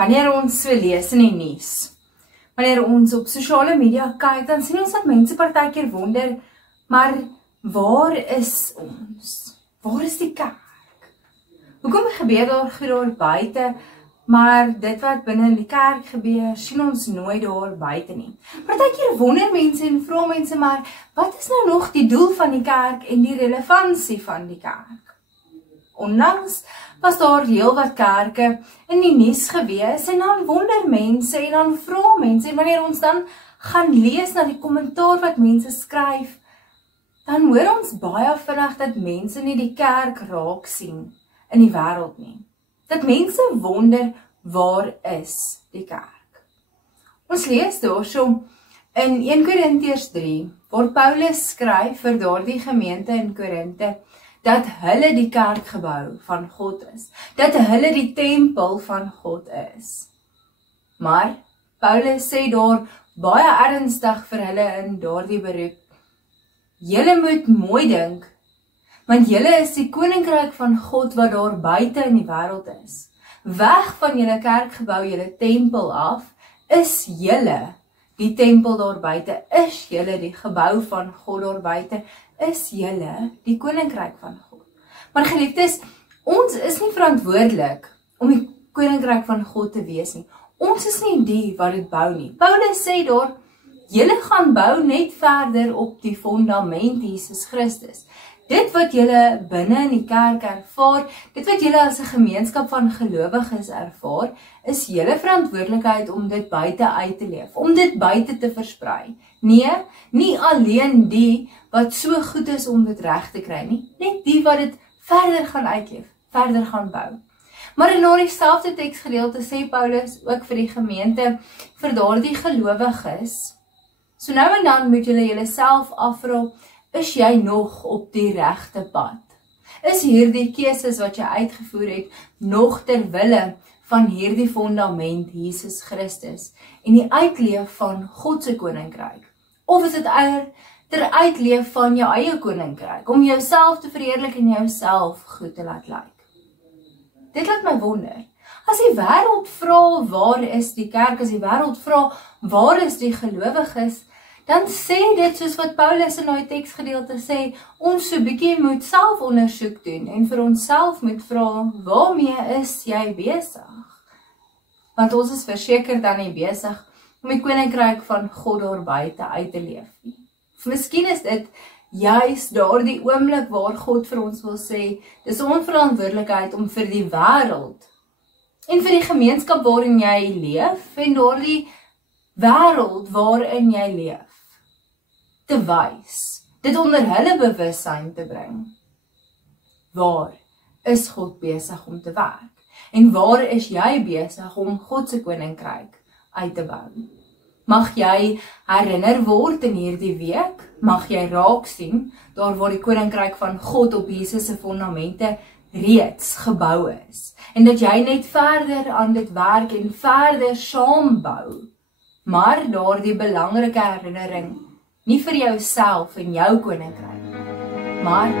Wanneer ons so lees in die nuus, wanneer ons op sosiale media kyk, dan sien ons dat mense partykeer wonder, maar waar is ons? Waar is die kerk? Hoekom gebeur daar goed daar buite, maar dit wat binne in die kerk gebeur, sien ons nooit daar buite nie. Partykeer wonder mense en vra mense, maar wat is nou nog die doel van die kerk en die relevantie van die kerk? Onlangs was daar heel wat kerke in die nuus gewees en dan wonder mense en dan vra mense en wanneer ons dan gaan lees na die kommentaar wat mense skryf, dan hoor ons baie vinnig dat mense nie die kerk raak sien in die wêreld nie. Dat mense wonder, waar is die kerk? Ons lees daarso in 1 Korintiërs 3, waar Paulus skryf vir daardie gemeente in Korinte, dat hulle die kerkgebou van God is, dat hulle die tempel van God is. Maar Paulus sê daar baie ernstig vir hulle in daardie beroep, julle moet mooi dink, want julle is die koninkryk van God wat daar buite in die wêreld is. Weg van julle kerkgebou, julle tempel af, is julle die tempel daar buite, is julle die gebou van God daar buite, is julle die koninkryk van God. Maar geliefdes, ons is nie verantwoordelik om die koninkryk van God te wees nie. Ons is nie die wat dit bou nie. Paulus sê daar, julle gaan bou net verder op die fondament Jesus Christus. Dit wat julle binne in die kerk ervaar, dit wat julle as 'n gemeenskap van gelowiges ervaar, is julle verantwoordelikheid om dit buite uit te leef, om dit buite te versprei. Nee, nie alleen die wat so goed is om dit reg te kry nie, net die wat dit verder gaan uitleef, verder gaan bou. Maar in dieselfde teksgedeelte sê Paulus ook vir die gemeente, vir daardie gelowiges, so nou en dan moet julle julleself afvra, is jy nog op die regte pad? Is hierdie keuses wat jy uitgevoer het, nog ter wille van hierdie fondament Jesus Christus en die uitleef van God se koninkryk? Of is dit ter uitleef van jou eie koninkryk, om jouself te verheerlik en jouself goed te laat lyk? Dit laat my wonder. As die wêreld vra, waar is die kerk? As die wêreld vra, waar is die gelowiges? Dan sê dit soos wat Paulus in daai teksgedeelte sê, ons so 'n bietjie moet selfondersoek doen en vir onsself moet vra, waarmee is jy besig? Want ons is verseker dan nie besig om die koninkryk van God daar buite uit te leef nie. Miskien is dit juis daardie oomblik waar God vir ons wil sê, dis ons verantwoordelikheid om vir die wêreld en vir die gemeenskap waarin jy leef en daardie wêreld waarin jy leef te wys, dit onder hulle bewussyn te bring. Waar is God besig om te werk? En waar is jy besig om God se koninkryk uit te bou? Mag jy herinner word in hierdie week, mag jy raak sien, daar waar die koninkryk van God op Jesus se fondamente reeds gebou is, en dat jy net verder aan dit werk en verder saam bou, maar daardie belangrike herinnering, nie vir jouself en jou koninkryk, maar